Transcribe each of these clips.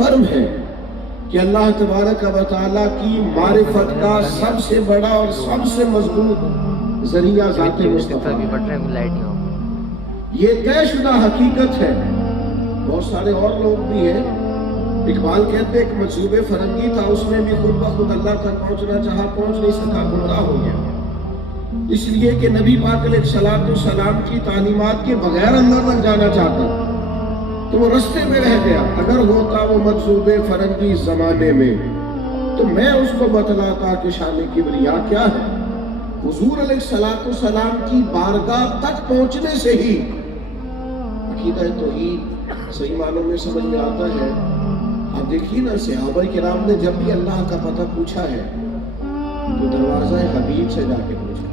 Firm है कि अल्लाह तबारक व तआला की मारिफत का सबसे बड़ा और सबसे मजबूत जरिया ज़ात मुस्तफ़ा है। ये तयशुदा हकीकत है। बहुत सारे और लोग भी हैं। इकबाल कहते हैं एक मंसूबे फरंगी था, उसमें भी खुद ब खुद अल्लाह तक पहुंचना चाहा, पहुंच नहीं सका, गुमराह हो गया। इसलिए कि नबी पाक अलैहिस्सलाम की तालीमात के बगैर अल्लाह तक जाना चाहता तो वो रास्ते में रह गया। अगर होता वो मंसूबे फरंगी जमाने में तो मैं उसको बतलाता कि शान किबरिया क्या है। हुजूर अलैहिस्सलाम की बारगाह तक पहुंचने से ही अकीदा तौहीद सही मानों में समझ में आता है। आप देखिए ना, सहाबा किराम ने जब भी अल्लाह का पता पूछा है तो दरवाजा हबीब से जाके पूछा,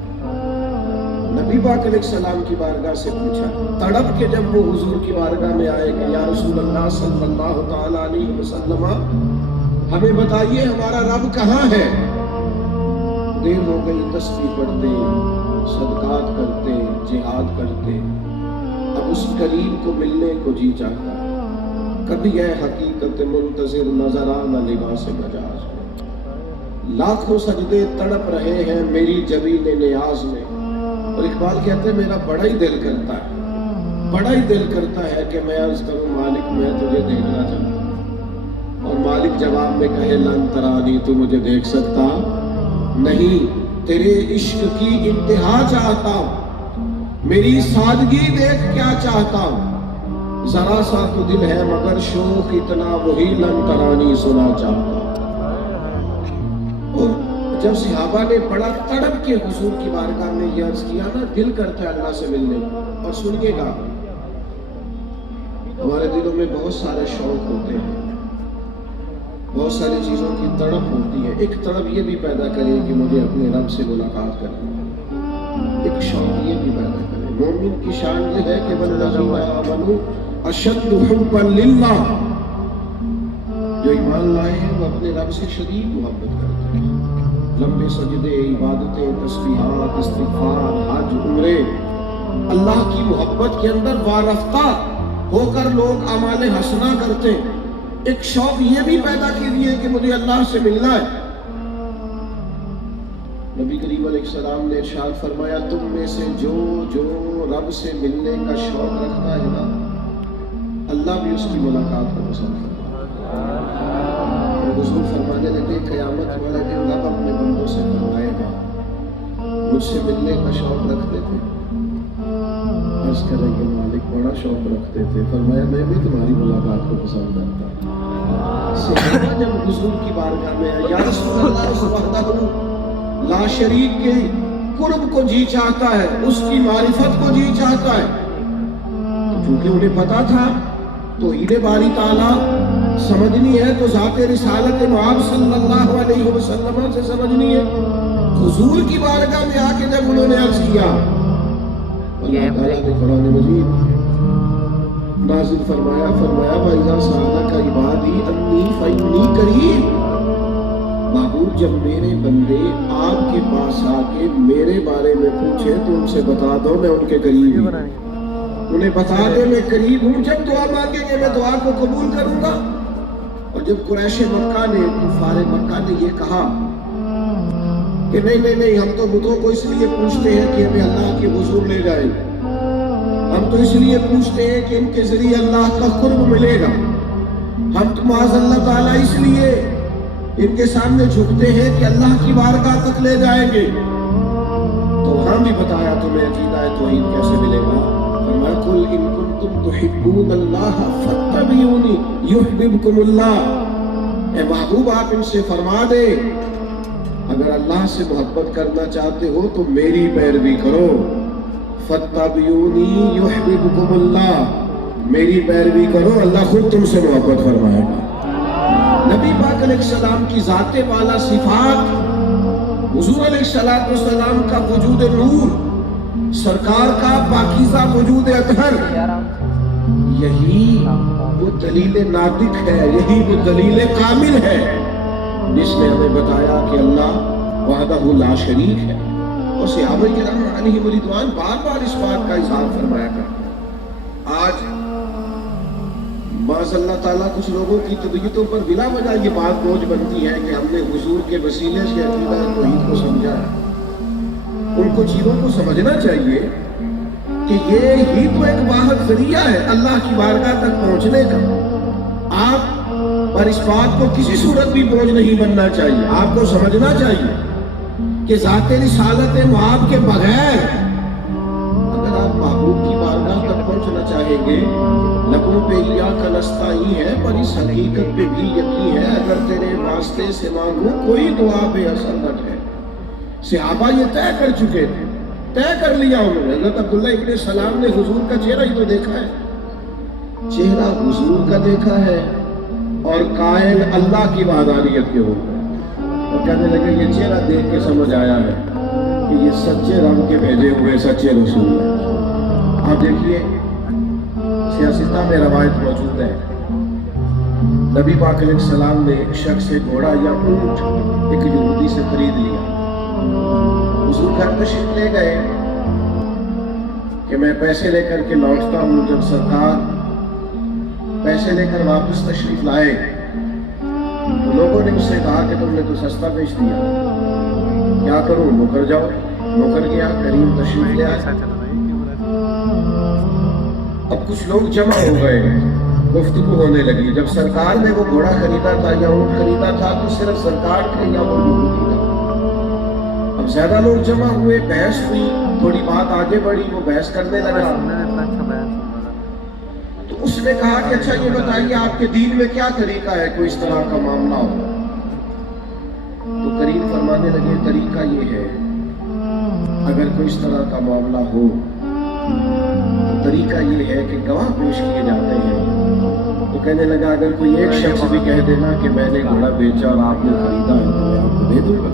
नबी पाक अलैहिस्सलाम की बारगाह से पूछा। तड़प के जब वो हुजूर की बारगाह में आए कि या रसूलल्लाह सल्लल्लाहु तआला अलैहि वसल्लम, हमें बताइए हमारा रब कहाँ है। देर हो गई, तस्बीह पढ़ते, सदकात करते, जिहाद करते, अब उस करीब को मिलने को जी चाहता है। कभी यह हकीकत मुंतजिर नजर आना लिबास मजाज में, लाखों सजदे तड़प रहे हैं मेरी जबीन नियाज में। और इकबाल कहते हैं मेरा बड़ा ही दिल करता है, बड़ा ही दिल करता है कि मैं अर्ज करूं मालिक मैं तुझे देखना चाहता हूं। और मालिक जवाब में कहे लन तरानी, तू मुझे देख सकता नहीं, तेरे इश्क की इंतहा चाहता हूं, मेरी सादगी देख क्या चाहता हूं। जरा सा तो दिल है मगर शोक इतना, वही लन तरानी सुना चाहता। और जब सहाबा ने बड़ा तड़प के हुजूर की बारगाह में ये अर्ज किया ना, दिल करता है अल्लाह से मिलने। और सुनिएगा, हमारे दिलों में बहुत सारे शौक होते हैं, बहुत सारी चीजों की तड़प होती है। एक तड़प ये भी पैदा करे कि मुझे अपने रब से मुलाकात करनी, एक शौक ये भी पैदा करे। मोमिन की शान ये है कि वल्लज़ीना आमनू अशद्दु हुब्बन लिल्लाह, जो ईमान लाए हैं वो अपने रब से शदीद मोहब्बत करते हैं। लंबे सजदे, इबादतें, तस्बीहात, इस्तिग़फ़ार, हज, उम्रे, अल्लाह की मोहब्बत के अंदर वारफ्ता होकर लोग अमाले हसना करते हैं। एक शौक ये भी पैदा कीजिए कि मुझे अल्लाह से मिलना है। नबी करीम अलैहिस्सलाम ने इरशाद फरमाया, तुम में से जो जो रब से मिलने का शौक रखता है ना, अल्लाह भी उसकी मुलाकात को पसंद करता है। और हुजूर फरमाने लगे, क़यामत वाले दिन रब अपने बंदों से फरमाएगा, मुझसे मिलने का शौक रखते थे। अर्ज़ करेंगे मालिक बड़ा शौक रखते थे। फरमाया मैं भी तुम्हारी मुलाकात को पसंद करता। जब हुजूर की बारगाह में आया, या रसूलल्लाह वहदहू ला शरीक के कुर्ब को जी चाहता है, उसकी मारिफत को जी चाहता है। तो क्योंकि उन्हें पता था तो ईद बारी ताला समझनी है तो ज़ाते रिसालत मुआब सल्लल्लाहु अलैहि वसल्लम से समझनी है। हुजूर की बारगाह में आके जब उन्होंने अर्ज किया, अल्लाह ताला ने कुरान मजीद नाज़िल फरमाया, वइज़ा सअलका इबादी अन्नी फइन्नी करीब। महबूब जब मेरे बंदे आपके पास आके मेरे बारे में पूछे तो उनसे बता दो मैं उनके करीब हूं, उन्हें बता दे मैं करीब हूं। जब दुआ मांगेंगे मैं दुआ को कबूल करूंगा। और जब कुरैश मक्का ने, कुफार मक्का ने ये कहा कि नहीं नहीं नहीं, हम तो बुतों को इसलिए पूछते हैं कि हमें अल्लाह के हुजूर ले जाए, हम तो इसलिए पूछते हैं कि इनके जरिए अल्लाह का कुर्ब मिलेगा, हम तो माज़अल्लाह ताला इसलिए इनके सामने झुकते हैं कि अल्लाह की बारगाह तक ले जाएंगे। तो वहां भी बताया तुम्हें अकीदा तौहीद कैसे मिलेगा। फरमाया कुल इन कुंतुम तुहिब्बूनल्लाह फत्तबिऊनी युहिब्बुकुमुल्लाह। ए महबूब आप इनसे फरमा दे, अगर अल्लाह से मोहब्बत करना चाहते हो तो मेरी पैरवी करो। फत्तबिऊनी युहिब्बुकुमुल्लाह, मेरी पैरवी करो, अल्लाह खुद तुमसे मोहब्बत फरमाएगा। नबी पाक अलैहिस्सलाम की ज़ाते वाला सिफात, हुजूर अलैहिस्सलाम का वजूद नूर, सरकार का पाकीज़ा वजूद अतहर, यही वो दलील नातिक है, यही वो दलील कामिल है जिसने हमें बताया कि अल्लाह वहदहू ला शरीक है। और सहाबा किराम अलैहिम बार बार इस बात का इज़हार फरमाया करते। आज बाज़ अल्लाह ताला कुछ लोगों की तबीयतों पर बिला वजह ये बात बोझ बनती है कि हमने हुजूर के वसीले से अकीदा तौहीद को समझा है। उनको चीज़ों को समझना चाहिए कि ये ही तो एक वाहिद जरिया है अल्लाह की बारगाह तक पहुंचने का। आप पर इस बात को किसी सूरत भी बोझ नहीं बनना चाहिए। आपको समझना चाहिए कि ज़ाते रिसालत मुआब के बगैर अगर आप महबूब की बारगाह तक पहुंचना चाहेंगे, लबों पे इय्याका नस्ताईन है पर इस हकीकत पे भी यकीन है अगर तेरे वास्ते से मांगूं कोई दुआ बेअसर न ठहरे। सहाबा ये तय कर चुके थे, तय कर लिया उन्होंने। हज़रत अब्दुल्लाह इब्न सलाम ने हुजूर का चेहरा ही तो देखा है, चेहरा हुजूर का देखा है और कायल अल्लाह की वहदानियत के हो गए और कहने लगे ये चेहरा देख के समझ आया है कि ये सच्चे रब के भेजे हुए सच्चे रसूल हैं। आप देखिए सियासता में रवायत मौजूद है, नबी पाक अलैहिस्सलाम ने एक शख्स से घोड़ा या ऊंट एक यहूदी से खरीद लिया। हुजूर घर तशरीफ ले गए कि मैं पैसे लेकर के लौटता हूँ। जब सरकार पैसे लेकर वापस तशरीफ लाए तो लोगों ने उससे कहा कि तुमने तो सस्ता बेच दिया, क्या करूं? नौकर जाओ। नौकर गया, करीम तशरीफ ले आया। अब कुछ लोग जमा हो गए, गुफ्तगू होने लगी। जब सरकार ने वो घोड़ा खरीदा था या ऊंट खरीदा था तो सिर्फ सरकार थे या वो यहूदी था। अब ज्यादा लोग जमा हुए, बहस हुई, थोड़ी बात आगे बढ़ी, वो बहस करने लगा। तो उसने कहा कि अच्छा ये बताइए आपके दीन में क्या तरीका है कोई इस तरह का मामला हो? तो करीम फरमाने लगे तरीका ये है अगर कोई इस तरह का मामला हो तो तरीका ये है कि गवाह पेश किए जाते हैं। तो कहने लगा अगर कोई एक शख्स भी कह देना कि मैंने घोड़ा बेचा और आपने खरीदा है तो मैं आपको दे दूंगा।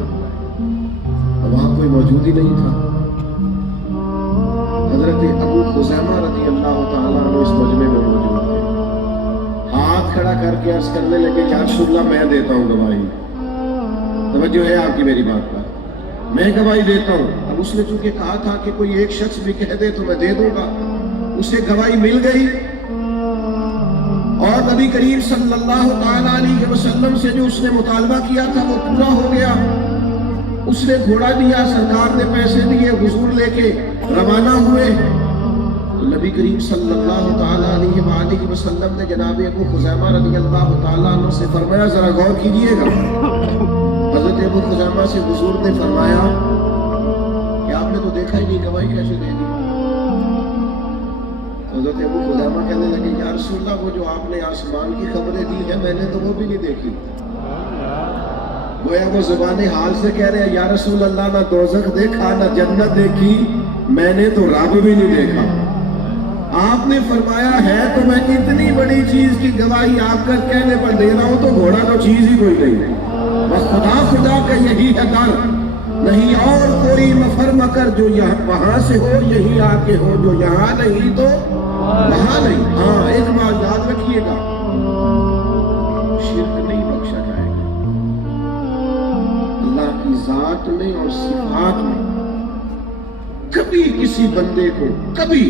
वहां कोई मौजूद ही नहीं था। हजरत अबू खुज़ैमा रज़ी अल्लाह ताला अन्हु इस मजमे में मौजूद थे। हाथ खड़ा करके अर्ज करने लगे या रसूलल्लाह मैं देता हूँ गवाही। तवज्जो है आपकी मेरी बात पर, मैं गवाही देता हूँ। अब उसने चूंकि कहा था कि कोई एक शख्स भी कह दे तो मैं दे दूंगा, उसे गवाही मिल गई और नबी करीम सल्लल्लाहु ताला अलैहि वसल्लम से जो उसने मुतालबा किया था वो पूरा हो गया। उसने घोड़ा दिया, सरकार ने पैसे दिए, हुजूर लेके रवाना हुए। तो नबी करीम सल्लल्लाहु ताला अलैहि वसल्लम ने जनाब अबू खुज़ैमा रज़ियल्लाहु ताला अन्हु से फरमाया जरा गौर कीजिएगा। हज़रत अबू खुज़ैमा से हुजूर ने फरमाया कि आपने तो देखा ही नहीं, गवाही कैसे दे दी? हज़रत अबू खुज़ैमा कहने लगे या रसूलल्लाह वो जो आपने आसमान की खबरें दी है मैंने तो वो भी नहीं देखी। गोया वो ज़ुबाने हाल से कह रहे हैं या रसूल अल्लाह ना दोज़ख देखा ना जन्नत देखी, मैंने तो रब भी नहीं देखा। आपने फरमाया है तो मैं इतनी बड़ी चीज की गवाही आपका कहने पर दे रहा हूं तो घोड़ा तो चीज ही कोई नहीं। बस खुदा खुदा का यही है डर, नहीं और कोई मफर मकर जो यहाँ वहां से हो यही आके हो, जो यहाँ नहीं तो वहां नहीं। हाँ एक बात याद रखिएगा, शिर्क नहीं बख्शा जाएगा। अल्लाह की जात में और सिफात में कभी किसी बंदे को कभी